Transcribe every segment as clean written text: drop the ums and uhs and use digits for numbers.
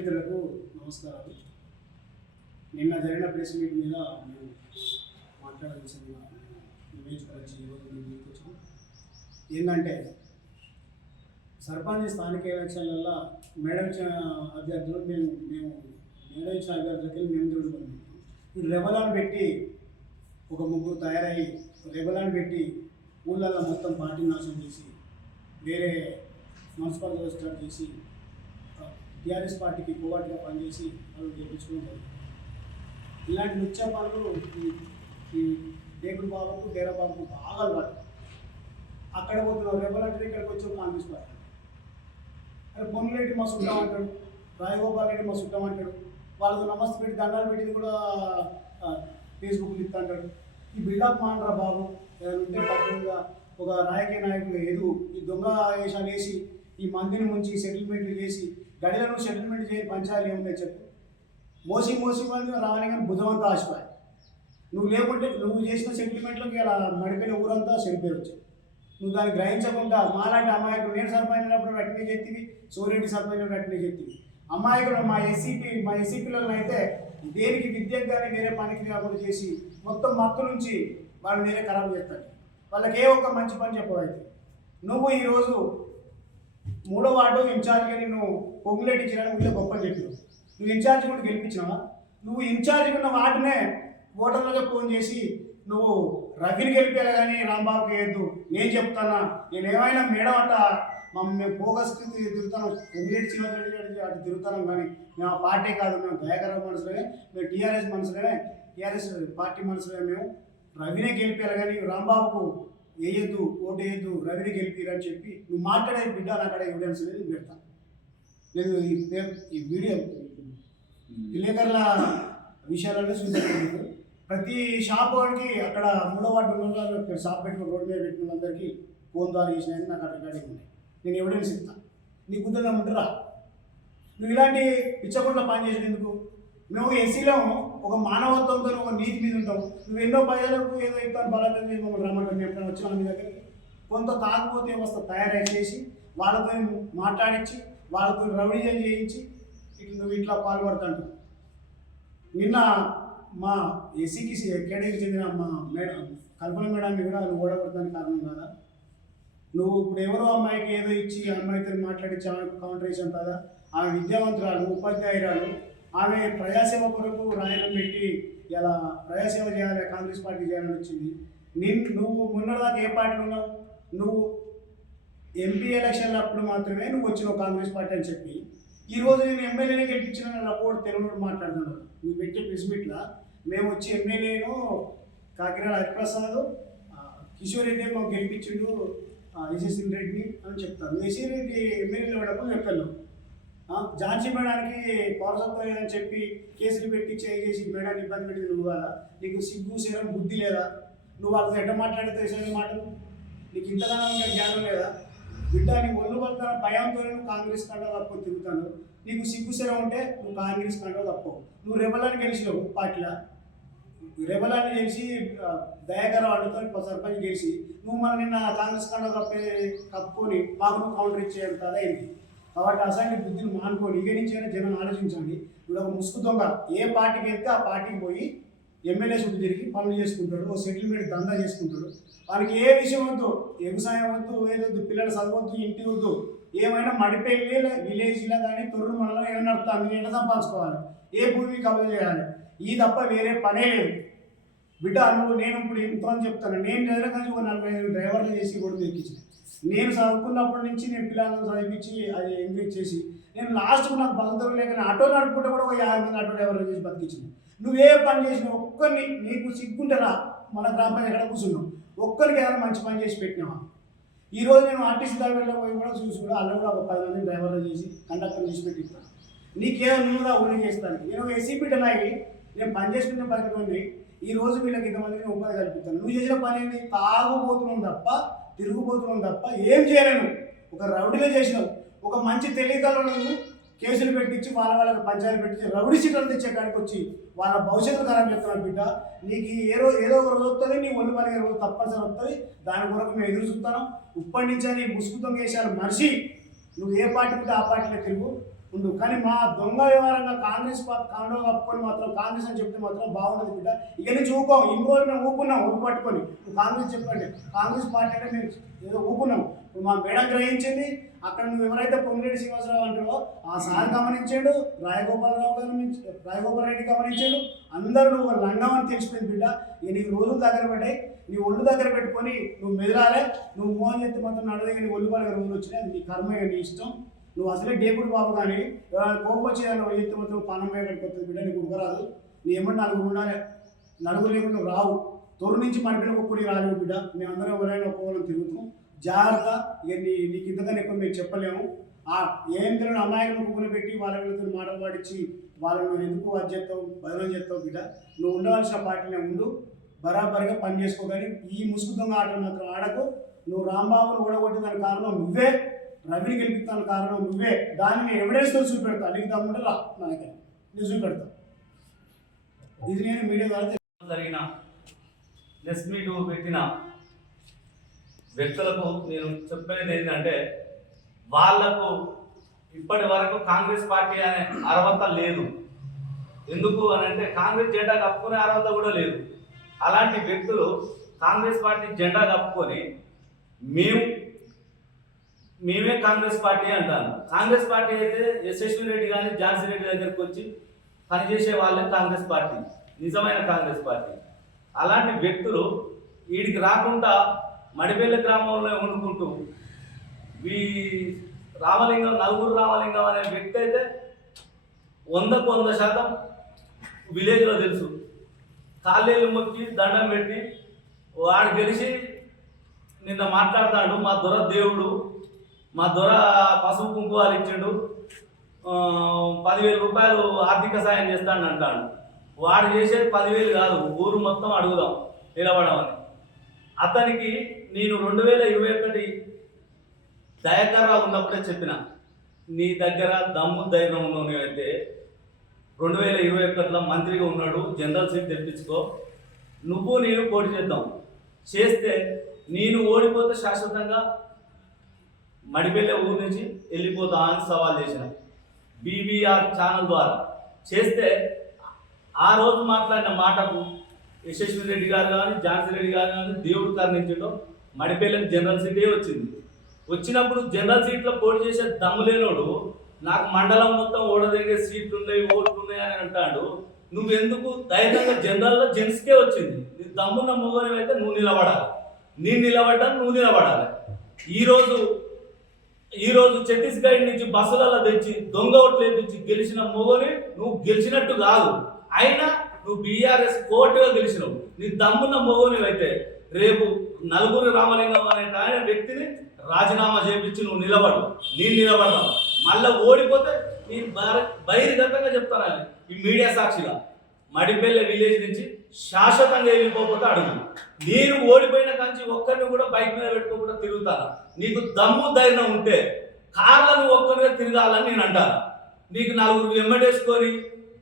మిత్రులకు నమస్కారాలు. నిన్న జరిగిన ప్రెస్ మీట్ మీద మేము మాట్లాడాల్సిన నియోజకవర్గ ఈరోజు ముందుకు వచ్చాం. ఏంటంటే సర్పంచ్ స్థానిక ఎలక్షన్లలో మేడం ఇచ్చిన అభ్యర్థులు మేము మేడం ఇచ్చిన అభ్యర్థులకి మేము చూడుకున్నాం. ఈ రెబలాన్ని పెట్టి ఒక ముగ్గురు తయారయ్యి రెబలాన్ని పెట్టి ఊళ్ళల్లో మొత్తం పార్టీ నాశనం చేసి వేరే మున్సిపాలిటీలో స్టార్ట్ చేసి టీఆర్ఎస్ పార్టీకి కోవాటిగా పనిచేసి వాళ్ళు గెలిపించుకుంటారు. ఇలాంటి నృత్య పనులు ఈ దేవుడు బాబుకు డేరా బాబుకు బాగా అలవాటు. అక్కడ పోతున్నారు రెబల్ అంటే ఇక్కడికి వచ్చి కాంగ్రెస్ పార్టీ. అక్కడ పొన్నులెడ్డి మా చుట్టం అంటాడు, రాజగోపాల్ రెడ్డి మా చుట్టం అంటాడు. వాళ్ళకు నమస్తే పెట్టి దండాలు పెట్టింది కూడా ఫేస్బుక్లు ఇస్తా అంటాడు. ఈ బిల్డప్ మానరా బాబు, ఏదైనా ఉంటే పక్కగా ఒక రాజకీయ నాయకుడు ఏదో ఈ దొంగ వేషాలు వేసి ఈ మందిని ముంచి సెటిల్మెంట్లు చేసి గడిలను సెటిల్మెంట్ చేసి పంచాలి ఏముందో చెప్పు. మోసి మంది రావని కానీ బుధమంతా ఆశపోయి. నువ్వు లేకుంటే నువ్వు చేసిన సెటిల్మెంట్లోకి ఇలా మడిపోయిన ఊరంతా చెడిపోయి వచ్చాయి. నువ్వు దాన్ని గ్రహించకుండా మాలాంటి అమాయకుడు, నేను సర్పంచినప్పుడు అట్నే చెప్తివి, సూర్యుడి సర్పంచినప్పుడు అట్నే చెప్తివి. అమాయకుడు మా ఎస్సీ పిల్లలను అయితే దేనికి విద్యకు కానీ వేరే పనికి కాకుండా చేసి మొత్తం మత్తు నుంచి వాళ్ళు వేరే ఖరాబ్ చేస్తాడు. వాళ్ళకి ఏ ఒక్క మంచి పని చెప్పవైతే నువ్వు ఈరోజు 3వ వార్డు ఇన్ఛార్జ్గా నిన్ను పొంగులేటి చేయడానికి వీళ్ళ గొప్ప చెప్పినావు. నువ్వు ఇన్ఛార్జ్ కూడా గెలిపించినావా? నువ్వు ఇన్ఛార్జ్ ఉన్న వాటినే ఓటర్లుగా ఫోన్ చేసి నువ్వు రవిని గెలిపేలా కానీ రాంబాబుకి వేయద్దు, నేను చెప్తానా, నేను ఏమైనా మేడం అట్ట మేము బోగస్కి తిరుగుతాను, పొంగులేటి శ్రీనివాసరెడ్డి గారికి అటు తిరుగుతాను. కానీ మేము ఆ పార్టీ కాదు, మేము దయాకర మనసులే, మేము టీఆర్ఎస్ మనసులే, టీఆర్ఎస్ పార్టీ మనసులే. మేము రవినే గెలిపేలా కానీ రాంబాబుకు వేయద్దు, ఓటు వేయద్దు, రవిని గెలిపిరని చెప్పి నువ్వు మాట్లాడే బిడ్డ నాకడ ఎవిడెన్స్ అనేది పెడతాను. నేను ఈ వీడియో విలేకరుల విషయాలలో చూపించలేదు. ప్రతి షాప్ వాడికి అక్కడ 3వ వార్డు షాప్ పెట్టుకుని రోడ్డు మీద పెట్టిన వాళ్ళందరికీ ఫోన్ ద్వారా చేసినాయని నాకు అక్కడ రికార్డింగ్ ఉన్నాయి. నేను ఎవిడెన్స్ ఇస్తాను. నీకు గుర్తుందా ఉంటారా? నువ్వు ఇలాంటి పిచ్చకుండా పని చేసినందుకు మేము ఎస్సీలో ఒక మానవత్వంతో ఒక నీతి మీద ఉంటాం. నువ్వు ఎన్నో ప్రజలకు ఏదో ఇస్తాను బలంగా మమ్మల్ని రమ్మంటాం. ఎప్పుడైనా వచ్చిన మీ దగ్గరికి కొంత తాగిపోతే వస్తా తయారై చేసి వాళ్ళతో మాట్లాడించి వాళ్ళతో రౌడీజం చేయించి ఇట్లా నువ్వు ఇట్లా పాల్పడుతుంటావు. నిన్న మా ఎస్సీకి కేడీకి చెందిన మా మేడం కల్పన మేడాన్ని కూడా నువ్వు ఓడగొడతానికి కారణం కదా. నువ్వు ఇప్పుడు ఎవరో అమ్మాయికి ఏదో ఇచ్చి అమ్మాయితో మాట్లాడించి ఆమెకు కౌంటర్ వేసాం కదా. ఆమె విద్యావంతురాలు, ఉపాధ్యాయురాలు, ఆమె ప్రజాసేవ కొరకు రాయడం పెట్టి ఇలా ప్రజాసేవ చేయాలి, కాంగ్రెస్ పార్టీ చేయాలని వచ్చింది. నువ్వు మొన్నదాకా ఏ పార్టీలో ఉన్నావు? నువ్వు ఎంపీ ఎలక్షన్లు అప్పుడు మాత్రమే నువ్వు వచ్చినావు కాంగ్రెస్ పార్టీ అని చెప్పి ఈరోజు నేను ఎమ్మెల్యేనే గెలిపించిన రపోర్ట్ తెలుగులో మాట్లాడుతున్నాను. నువ్వు పెట్టే ప్రెస్ మీట్లో మేము వచ్చి ఎమ్మెల్యేను కాకినాడ హరిప్రసాద్ కిషోర్ రెడ్డి మాకు గెలిపించిండు యశస్వి రెడ్డిని అని చెప్తాను. యశస్వి రెడ్డి ఎమ్మెల్యేలు ఇవ్వడం చెప్పాను. ఝాన్సీ మేడానికి పౌరసత్వం లేదని చెప్పి కేసులు పెట్టి చేసి మేడాన్ని ఇబ్బంది పెట్టింది నువ్వు కదా. నీకు సిగ్గు సేరం బుద్ధి లేదా? నువ్వు వాళ్ళతో ఎట్ట మాట్లాడితే యశస్వి మాటలు నీకు ఇంతగానో జ్ఞానం లేదా? బిడ్డ నీ ఒళ్ళు పడతాను భయంతో నువ్వు కాంగ్రెస్ కండో తప్పని తిరుగుతాను. నీకు సిగ్గు సేరం ఉంటే నువ్వు కాంగ్రెస్ కండో తప్పవు. నువ్వు రెబలాన్ని గెలిచినావు పార్టీలో, రెబలాన్ని గెలిచి దయాకర వాళ్ళతో సర్పంచ్ గెలిచి నువ్వు మన నిన్న కాంగ్రెస్ కండో కప్పుకొని మాకు నువ్వు కౌంటర్ ఇచ్చేంత అయింది. కాబట్టి అసలు బుద్ధిని మానుకోని ఇక నుంచైనా జనం ఆలోచించండి. ఇప్పుడు ఒక ముసుగు దొంగ ఏ పార్టీకి వెళ్తే ఆ పార్టీకి పోయి ఎమ్మెల్యే చుట్టూ తిరిగి పనులు చేసుకుంటాడు, ఓ సెటిల్మెంట్ దందా చేసుకుంటాడు. వాళ్ళకి ఏ విషయం వద్దు, వ్యవసాయం వద్దు, ఏదొద్దు, పిల్లలు చదవద్దు, ఇంటి వద్దు, ఏమైనా మడిపెళ్ళి విలేజ్లో కానీ తొర్రు మనలో ఏమైనా అర్థం అందులో ఎంత సంపాదించుకోవాలి, ఏ భూమి కబ్జా చేయాలి, ఈ తప్ప వేరే పనే లేదు. బిడ్డ నువ్వు నేను ఇప్పుడు ఇంత అని చెప్తాను. నేను నిజంగా ఒక 45 డ్రైవర్లు చేసి కూడా ఎక్కించిన. నేను చదువుకున్నప్పటి నుంచి నేను పిల్లలను చదివించి అది ఎంకరేజ్ చేసి నేను లాస్ట్కు నాకు బతుకుతారు లేక ఆటో నడుపుకుంటే కూడా ఒక 50 మంది ఆటో డ్రైవర్లు చేసి బతికించిన. నువ్వే పని చేసినావు ఒక్కరిని నీకు సిగ్గుంటారా? మన గ్రామ పంచాయతీ ఎక్కడ కూర్చున్నావు, ఒక్కరికి ఏదైనా మంచి పని చేసి పెట్టినావా? ఈరోజు నేను ఆర్టీసీ డ్రైవర్లో పోయి కూడా చూసి కూడా అల్ల కూడా ఒక 10 మంది డ్రైవర్లు చేసి కండక్టర్ చేసి పెట్టిస్తాను. నీకేదో నువ్వుగా ఊరి చేస్తాను. నేను ఒక ఎస్సీ బిడ్డనాయి, నేను పని చేసుకునే పథకం. ఈ రోజు వీళ్ళకి ఇంతమందికి ఉపాధి కల్పిస్తాను. నువ్వు చేసిన పని ఏంటి? తాగుపోతున్నాం తప్ప, తిరుగుపోతున్నాం తప్ప ఏం చేయలేను. ఒక రౌడీలో చేసినావు. ఒక మంచి తెలియకలను కేసులు పెట్టించి వాళ్ళకి పంచాయతీ పెట్టించి రౌడీ సీట్లు తెచ్చే కాడికి వచ్చి వాళ్ళ భవిష్యత్తు ఖరాబ్ చేస్తున్నాను. బిడ్డ నీకు ఏదో ఒక రోజు వస్తుంది, నీ ఒళ్ళు పని రోజు తప్పనిసరి వస్తుంది. దాని కొరకు మేము ఎదురు చూస్తాను. ఇప్పటి నుంచే నీ ముసుగుతం కేసాలు మనిషి నువ్వు ఏ పార్టీ ఉంటే ఆ పార్టీలో తిరుగు. ఉండు. కానీ మా దొంగ వ్యవహారంగా కాంగ్రెస్ కాండో కప్పుకొని మాత్రం కాంగ్రెస్ అని చెప్తే మాత్రం బాగుండదు బిడ్డ. ఇక నుంచి ఊకోం. ఇన్ని రోజులు మేము ఊపుకున్నాం, ఊపు పట్టుకొని నువ్వు కాంగ్రెస్ చెప్పండి. కాంగ్రెస్ పార్టీ అంటే మేము ఏదో ఊపుకున్నాం. ఇప్పుడు మా మేడం గ్రహించింది. అక్కడ నువ్వు ఎవరైతే పొంగిరెడ్డి శ్రీనివాసరావు అంటారో ఆ సార్ గమనించాడు, రాజగోపాల్ రెడ్డి గమనించాడు. అందరూ నువ్వు లంగం అని తెలిసిపోయింది బిడ్డ. ఇక నీకు రోజులు దగ్గర పడ్డాయి. నీ ఒళ్ళు దగ్గర పెట్టుకొని నువ్వు మెదరాలే. నువ్వు మోహన్ చేస్తే మాత్రం నడవగా నీ ఒళ్ళు పడగా రోజులు వచ్చినాయి. నీ కర్మ, నీ ఇష్టం. నువ్వు అసలే డేకుడు బాబు. కానీ కోపం వచ్చేదాన్ని నువ్వు చేస్తే మాత్రం పానం వేయడానికి వస్తుంది బిడ్డ. నీకు ఉడకరాదు. నీ ఏమన్నా నలుగురు ఉండాలి. నలుగురు లేకుండా నువ్వు రావు. తొరు నుంచి మడిపిన ఒక్కడి రాలేవు బిడ్డ. మేమందరం ఎవరైనా ఒక్కొక్కరు తిరుగుతాం. జాగ్రత్త. ఇక నీకు ఇంతకన్నా ఎక్కువ మేము చెప్పలేము. ఏం తెలియని అమాయకులను కుక్కలు పెట్టి వాళ్ళ వీళ్ళతో మాటలు పాటించి వాళ్ళను ఎందుకు అది చెప్తావు, బదనం చెప్తావు బిడ్డ. నువ్వు ఉండవలసిన పార్టీనే ఉండు. బరాబరిగా పని చేసుకో. కానీ ఈ ముసుగు దొంగ ఆటలు మాత్రం ఆడకు. నువ్వు రాంబాబును ఓడగొట్టిన కారణం నువ్వే, రవిని గెలిపిస్తాను కారణం నువ్వే. దాన్ని నేను ఎవిడెన్స్తో చూపెడతా. నీకు తమ్ముడు రా మనకి నేను చూపెడతా. ఇది నేను మీడియా ద్వారా జరిగిన ప్రెస్ మీట్ పెట్టిన వ్యక్తులకు నేను చెప్పేది ఏంటంటే, వాళ్లకు ఇప్పటి వరకు కాంగ్రెస్ పార్టీ అనే అర్హత లేదు. ఎందుకు అని అంటే కాంగ్రెస్ జెండా కప్పుకునే అర్హత కూడా లేదు. అలాంటి వ్యక్తులు కాంగ్రెస్ పార్టీ జెండా కప్పుకొని మేమే కాంగ్రెస్ పార్టీ అంటాను. కాంగ్రెస్ పార్టీ అయితే యశస్వి రెడ్డి కానీ ఝాన్సీ రెడ్డి దగ్గరికి వచ్చి పనిచేసే వాళ్ళే కాంగ్రెస్ పార్టీ, నిజమైన కాంగ్రెస్ పార్టీ. అలాంటి వ్యక్తులు వీడికి రాకుండా మడిపల్లి గ్రామంలో వండుకుంటూ రామలింగం, నలుగురు రామలింగం అనే వ్యక్తి అయితే 100% విలేజ్లో తెలుసు. కాళ్ళేళ్ళు మొక్కి దండం పెట్టి వాడు గెలిచి నిన్న మాట్లాడతాడు. మా దొర దేవుడు, మా దొర పసుపు కుంకుమాలు ఇచ్చిండు, 10,000 రూపాయలు ఆర్థిక సాయం చేస్తాడు అంటాడు. వాడు చేసేది 10,000 కాదు, ఊరు మొత్తం అడుగుదాం నిలబడమని. అతనికి నేను 2021 దయాకర్రావు ఉన్నప్పుడే చెప్పిన, నీ దగ్గర దమ్ము ధైర్యం ఉన్నవి అయితే 2021లో మంత్రిగా ఉన్నాడు, జనరల్ సీట్ తెప్పించుకో, నువ్వు నేను పోటీ చేద్దాం. చేస్తే నేను ఓడిపోతే శాశ్వతంగా మడిపల్లె ఊరు నుంచి వెళ్ళిపోతా అని సవాల్ చేసిన బీబీఆర్ ఛానల్ ద్వారా. చేస్తే ఆ రోజు మాట్లాడిన మాటకు యశస్వి రెడ్డి గారు కానీ ఝాన్సీ రెడ్డి గారు కానీ దేవుడు కరుణించడో మడిపల్లెకి జనరల్ సీటే వచ్చింది. వచ్చినప్పుడు జనరల్ సీట్లో పోటీ చేసే దమ్ము లేనోడు నాకు మండలం మొత్తం ఓడదగే సీట్లు ఉన్నాయి, ఓట్లు ఉన్నాయి అని అంటాడు. నువ్వెందుకు ధైర్యంగా జనరల్లో జెంట్స్కే వచ్చింది. నీ దమ్మున్న మొగని అయితే నువ్వు నిలబడాలి, నేను నిలబడ్డాను, నువ్వు నిలబడాలి. ఈరోజు ఛత్తీస్గఢ్ నుంచి బస్సులలో తెచ్చి దొంగ ఓట్లు వేపించి గెలిచిన మొగని నువ్వు గెలిచినట్టు కాదు. అయినా నువ్వు బీఆర్ఎస్ కోర్టుగా గెలిచినావు. నీ దమ్మున్న మొగని అయితే రేపు నలుగురు రామలింగం అనే ఆయన వ్యక్తిని రాజీనామా చేయించి నువ్వు నిలబడు, నేను నిలబడతావు. మళ్ళీ ఓడిపోతే నేను బహిర్గతంగా చెప్తాను ఈ మీడియా సాక్షిగా, మడిపల్లె విలేజ్ నుంచి శాశ్వతంగా వెళ్ళిపోతే అడుగు. నేను ఓడిపోయిన కంచి ఒక్కరిని కూడా బైక్ మీద పెట్టుకోకుండా తిరుగుతాను. నీకు దమ్ము ధైర్యం ఉంటే కార్లను ఒక్కరిగా తిరగాలని నేను అంటాను. నీకు నలుగురు వెంబడేసుకొని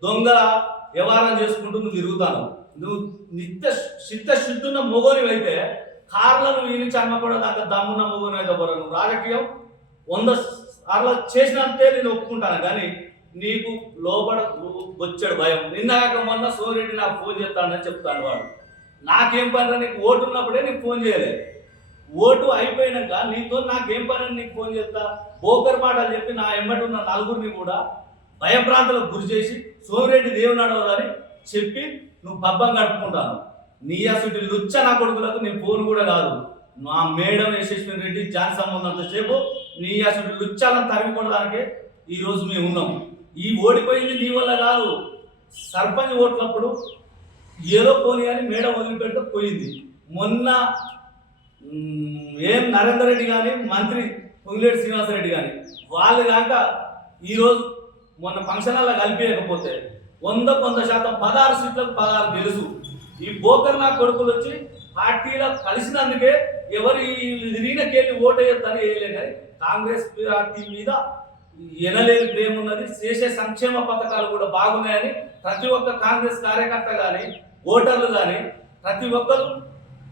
దొంగ వ్యవహారం చేసుకుంటూ నువ్వు తిరుగుతాను. నువ్వు చిత్తశుద్ధున్న మొగోనివి అయితే కార్లను ఈ నుంచి అమ్మకూడదాకా దమ్మున్న మొగోని అయితే బోర. నువ్వు రాజకీయం 100 సార్లు చేసినంతే నేను ఒప్పుకుంటాను. కానీ నీకు లోపల వచ్చాడు భయం. నిన్నగాక మొన్న సోరెడ్డి నాకు ఫోన్ చేస్తానని చెప్తాను. వాడు నాకేం పని, నీకు ఓటు ఉన్నప్పుడే నీకు ఫోన్ చేయలేదు. ఓటు అయిపోయినాక నీతో నాకేం పని అని నీకు ఫోన్ చేస్తా. బోకర్ మాటలు చెప్పి నా ఎమ్మటి ఉన్న నలుగురిని కూడా భయభ్రాంతులకు గురి చేసి సోమిరెడ్డి దేవుని అడవదని చెప్పి నువ్వు పబ్బం గడుపుకుంటాను. నీ అసలు లుచ్చ నా కొడుకులకు నీ ఫోన్ కూడా కాదు. నా మేడం యశస్వి రెడ్డి జాన్ సంబంధంతో సేపు నీ అసలు లుచ్చాలను తరిమికోవడానికి ఈరోజు మేము ఉన్నాం. ఈ ఓడిపోయింది నీ వల్ల కాదు. సర్పంచ్ ఓట్లప్పుడు ఏదో పోనీ అని మేడం వదిలిపెడితే పోయింది. మొన్న నరేందర్ రెడ్డి కానీ మంత్రి పొంగిరెడ్డి శ్రీనివాసరెడ్డి కానీ వాళ్ళు కాక ఈరోజు మొన్న ఫంక్షన్లలో కలిపేయకపోతే 100% 16 సీట్లకు 16 గెలుసు. ఈ బోకర్ నా కొడుకులు వచ్చి పార్టీలో కలిసినందుకే ఎవరు తిరిగినకెళ్ళి ఓటేయొద్దని వేయలే. కానీ కాంగ్రెస్ పార్టీ మీద ఎనలేని ప్రేమ ఉన్నది. చేసే సంక్షేమ పథకాలు కూడా బాగున్నాయని ప్రతి ఒక్క కాంగ్రెస్ కార్యకర్త కానీ ఓటర్లు కానీ ప్రతి ఒక్కరు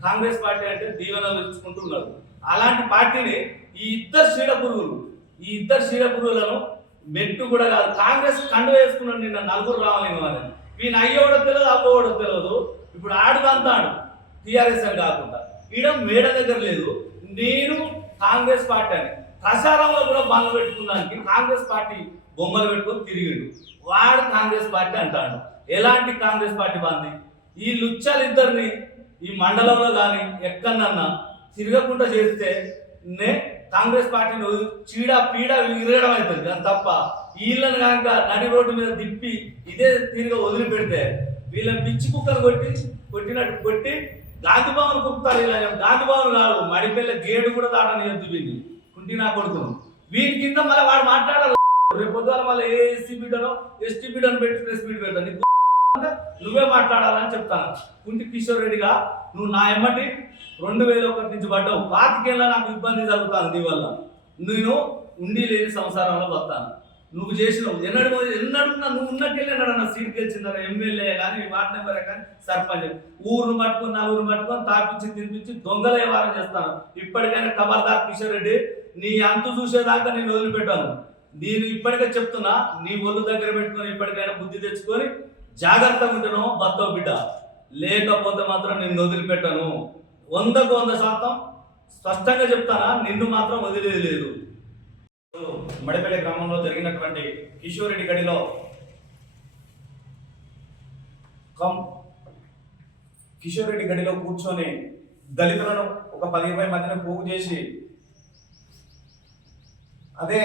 కాంగ్రెస్ పార్టీ అంటే దీవెనలు ఇచ్చుకుంటున్నారు. అలాంటి పార్టీని ఈ ఇద్దరు క్షీర పురుగులను మెట్టు కూడా కాదు. కాంగ్రెస్ కండు వేసుకున్నాడు నిన్న నలుగురు రామలింగం అని. వీని అయ్యోడో తెలియదు, అవ్వోడో తెలియదు. ఇప్పుడు ఆడుదంతాడు టీఆర్ఎస్ అని కాకుండా. ఈడ మేడ దగ్గర లేదు. నేను కాంగ్రెస్ పార్టీ అని ప్రచారంలో కూడా బండ్లు పెట్టుకున్నానికి కాంగ్రెస్ పార్టీ బొమ్మలు పెట్టుకొని తిరిగిండు. వాడు కాంగ్రెస్ పార్టీ అంటాడు. ఎలాంటి కాంగ్రెస్ పార్టీ బాంది? ఈ లుచ్చాలిద్దరిని ఈ మండలంలో కానీ ఎక్కడన్నా తిరగకుండా చేస్తే కాంగ్రెస్ పార్టీని చీడ పీడ విరగడం అవుతుంది. కానీ తప్ప వీళ్ళని కనుక నడి రోడ్డు మీద తిప్పి ఇదే తీరుగా వదిలిపెడితే వీళ్ళని పిచ్చి కుక్కలు కొట్టినట్టు కొట్టి గాంధీ భవన్ కుక్కుతారు. ఇలా గాంధీ భవన్ కాదు, మడిపిల్ల గేడు కూడా దాటని ఎద్దుపింది కుంటి నా కొడుకును. వీని కింద మళ్ళీ వాడు మాట్లాడాలి. రేపు పొద్దున మళ్ళీ ఏ ఎస్సీ బీడనో ఎస్టీ బీడను పెట్టి ప్రెస్ మీట్ పెడతాను. నువ్వే మాట్లాడాలని చెప్తాను. కుంటి కిషోర్ రెడ్డిగా నువ్వు నా ఎమ్మటి 2001 నుంచి పడ్డావు. 25 ఏళ్ళ నాకు ఇబ్బంది జరుగుతాను నీ వల్ల. నేను ఉండి లేని సంసారంలో వస్తాను. నువ్వు చేసినావు ఎన్నడున్నా నువ్వు ఉన్నట్టు ఎన్నడన్నా సీట్ గెలిచిందా? ఎమ్మెల్యే కానీ వార్డు మెంబర్ కానీ సర్పంచ్ ఊరును పట్టుకొని నలుగురు పట్టుకొని తాపించి తినిపించి దొంగల వ్యవహారం చేస్తాను. ఇప్పటికైనా ఖబర్దార్ కిషోర్ రెడ్డి, నీ అంతు చూసేదాకా నేను వదిలిపెట్టాను. నేను ఇప్పటికే చెప్తున్నా, నీ ఒళ్ళు దగ్గర పెట్టుకొని ఇప్పటికైనా బుద్ధి తెచ్చుకొని జాగ్రత్తగా ఉంటాను బద్దవ బిడ్డ. లేకపోతే మాత్రం నిన్ను వదిలిపెట్టాను. 100% స్పష్టంగా చెప్తానా, నిన్ను మాత్రం వదిలేదు లేదు. మడిపల్లి గ్రామంలో జరిగినటువంటి కిషోర్ రెడ్డి గడిలో కిషోర్ రెడ్డి గడిలో కూర్చొని దళితులను ఒక 10-20 మందిని పోగు చేసి అదే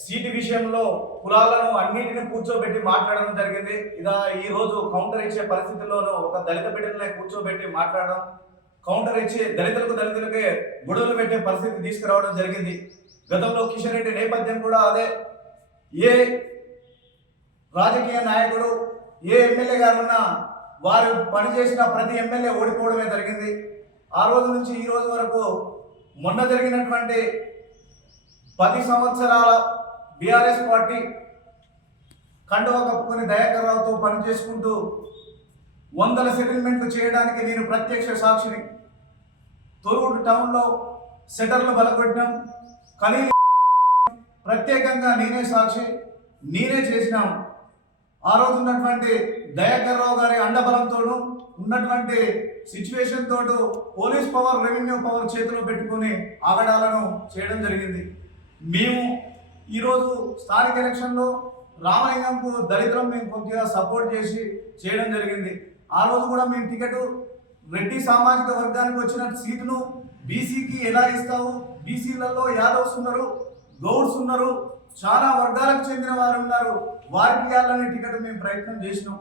సీటు విషయంలో కులాలను అన్నింటిని కూర్చోబెట్టి మాట్లాడడం జరిగింది. ఇదా ఈ రోజు కౌంటర్ ఇచ్చే పరిస్థితుల్లోనూ ఒక దళిత బిడ్డలనే కూర్చోబెట్టి మాట్లాడడం, కౌంటర్ ఇచ్చి దళితులకే గొడవలు పెట్టే పరిస్థితి తీసుకురావడం జరిగింది. గతంలో కిషన్ రెడ్డి నేపథ్యం కూడా అదే. ఏ రాజకీయ నాయకుడు ఏ ఎమ్మెల్యే గారున్నా వారు పనిచేసిన ప్రతి ఎమ్మెల్యే ఓడిపోవడమే జరిగింది. ఆ రోజు నుంచి ఈ రోజు వరకు మొన్న జరిగినటువంటి 10 సంవత్సరాల బీఆర్ఎస్ పార్టీ కండువా కప్పుకొని దయాకర్ రావుతో పనిచేసుకుంటూ 100 సెటిల్మెంట్లు చేయడానికి నేను ప్రత్యక్ష సాక్షిని. తొర్రూరు టౌన్లో సెటర్లు బలగొట్టడం కానీ ప్రత్యేకంగా నేనే సాక్షి, నేనే చేసినాం. ఆ రోజు ఉన్నటువంటి దయాకర్ రావు గారి అండబలంతోనూ ఉన్నటువంటి సిచ్యువేషన్ తోడు పోలీస్ పవర్, రెవెన్యూ పవర్ చేతిలో పెట్టుకుని ఆగడాలను చేయడం జరిగింది. మేము ఈరోజు స్థానిక ఎలక్షన్లో రామలింగంకు దళితులం మేము కొద్దిగా సపోర్ట్ చేసి చేయడం జరిగింది. ఆ రోజు కూడా మేము టికెట్ రెడ్డి సామాజిక వర్గానికి వచ్చిన సీటును బీసీకి ఎలా ఇస్తావు? బీసీలలో యాదవ్స్ ఉన్నారు, గౌడ్స్ ఉన్నారు, చాలా వర్గాలకు చెందిన వారు ఉన్నారు, వారికి ఇవ్వాలని టికెట్ మేము ప్రయత్నం చేసినాం.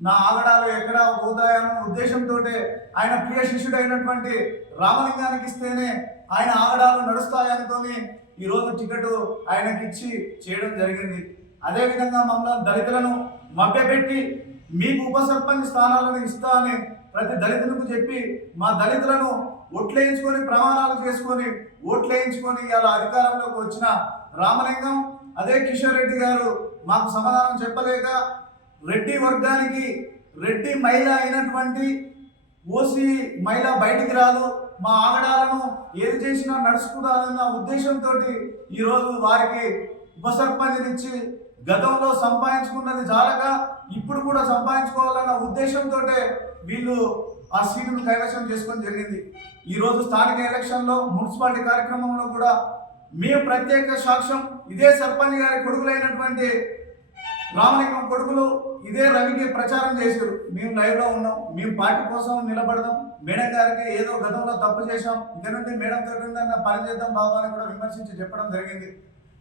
నా ఆగడాలు ఎక్కడ పోతాయన్న ఉద్దేశంతో ఆయన ప్రియ శిష్యుడు అయినటువంటి రామలింగానికి ఇస్తేనే ఆయన ఆగడాలు నడుస్తాయనుకొని ఈరోజు టికెట్ ఆయనకి ఇచ్చి చేయడం జరిగింది. అదేవిధంగా మమ్మల్ని దళితులను మభ్యపెట్టి మీకు ఉప సర్పంచ్ స్థానాలను ఇస్తా అని ప్రతి దళితులకు చెప్పి మా దళితులను ఓట్లేయించుకొని ప్రమాణాలు చేసుకొని ఓట్లేయించుకొని ఇలా అధికారంలోకి వచ్చిన రామలింగం అదే కిషోర్ రెడ్డి గారు మాకు సమాధానం చెప్పలేక రెడ్డి వర్గానికి రెడ్డి మహిళ అయినటువంటి ఓసీ మహిళ బయటికి రాదు, మా ఆగడాలను ఏది చేసినా నడుచుకుంటారన్న ఉద్దేశంతో ఈరోజు వారికి ఉప సర్పంచ్నిచ్చి గతంలో సంపాదించుకున్నది చాలక ఇప్పుడు కూడా సంపాదించుకోవాలన్న ఉద్దేశంతో వీళ్ళు ఆ సీటును కైవసం చేసుకోవడం జరిగింది. ఈరోజు స్థానిక ఎలక్షన్లో మున్సిపాలిటీ కార్యక్రమంలో కూడా మేము ప్రత్యేక సాక్ష్యం. ఇదే సర్పంచ్ గారి కొడుకులైనటువంటి రామలింగం కొడుకులు ఇదే రవికి ప్రచారం చేశారు. మేము లైవ్లో ఉన్నాం, మేము పార్టీ కోసం నిలబడదాం, మేడం గారికి ఏదో గతంలో తప్పు చేశాం, ఇక నుండి మేడం తోటి పని చేద్దాం బాబా అని కూడా విమర్శించి చెప్పడం జరిగింది.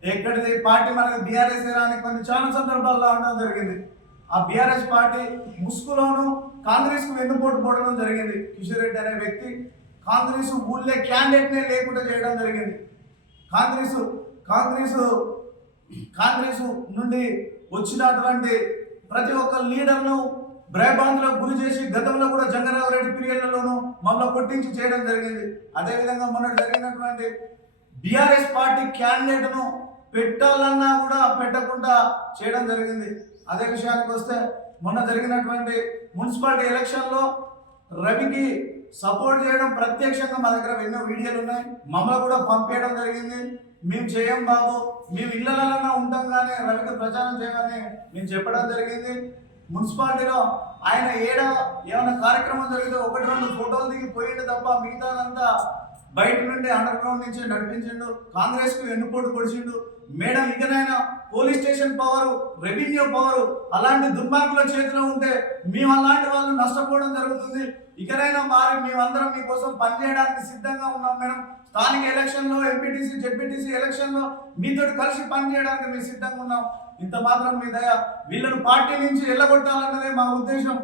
ఎక్కడిది పార్టీ మనకి బీఆర్ఎస్ అని కొన్ని చాలా సందర్భాల్లో అనడం జరిగింది. ఆ బీఆర్ఎస్ పార్టీ ముసుగులోను కాంగ్రెస్కు వెన్నుపోటు పోవడం జరిగింది. కిషోర్ రెడ్డి అనే వ్యక్తి కాంగ్రెస్ ఊళ్ళే క్యాండిడేట్నే లేకుండా చేయడం జరిగింది. కాంగ్రెస్ నుండి వచ్చినటువంటి ప్రతి ఒక్క లీడర్ను భయభ్రాంతులకు గురి చేసి గతంలో కూడా జంగరావు రెడ్డి పీరియడ్లలోనూ మమ్మల్ని కొట్టించి చేయడం జరిగింది. అదేవిధంగా మొన్న జరిగినటువంటి బీఆర్ఎస్ పార్టీ క్యాండిడేట్ను పెట్టాలన్నా కూడా పెట్టకుండా చేయడం జరిగింది. అదే విషయానికి వస్తే మొన్న జరిగినటువంటి మున్సిపాలిటీ ఎలక్షన్లో రవికి సపోర్ట్ చేయడం ప్రత్యక్షంగా మా దగ్గర ఎన్నో వీడియోలు ఉన్నాయి, మమ్మల్ని కూడా పంపించడం జరిగింది. మేము చేయం బాబు, మేము ఇళ్ళలోనే ఉంటాం కానీ రవికి ప్రచారం చేయమని మేము చెప్పడం జరిగింది. మున్సిపాలిటీలో ఆయన ఏమైనా కార్యక్రమం జరిగితే 1-2 ఫోటోలు దిగి పోయిండు తప్ప మిగతాదంతా బయట నుండి అండర్ గ్రౌండ్ నుంచి నడిపించిండు. కాంగ్రెస్ కు ఎన్నుపోటు పొడిచిండు. మేడం ఇకనైనా police station power, revenue power అలాంటి దుర్మార్గుల చేతిలో ఉంటే మేము అలాంటి వాళ్ళు నష్టపోవడం జరుగుతుంది. ఇకనైనా మారి మేమందరం మీకోసం పనిచేయడానికి సిద్ధంగా ఉన్నాం మేడం. స్థానిక ఎలక్షన్లో ఎంపీటీసీ జెడ్పీటీసీ ఎలక్షన్లో మీతో కలిసి పనిచేయడానికి మేము సిద్ధంగా ఉన్నాం. ఇంత మాత్రం మీ దయ. వీళ్ళను పార్టీ నుంచి ఎల్లగొట్టాలన్నదే మా ఉద్దేశం.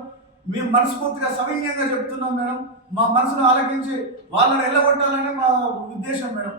మేము మనస్ఫూర్తిగా సవినయంగా చెప్తున్నాం మేడం. మా మనసును ఆలకించి వాళ్ళని ఎల్లగొట్టాలనే మా ఉద్దేశం మేడం.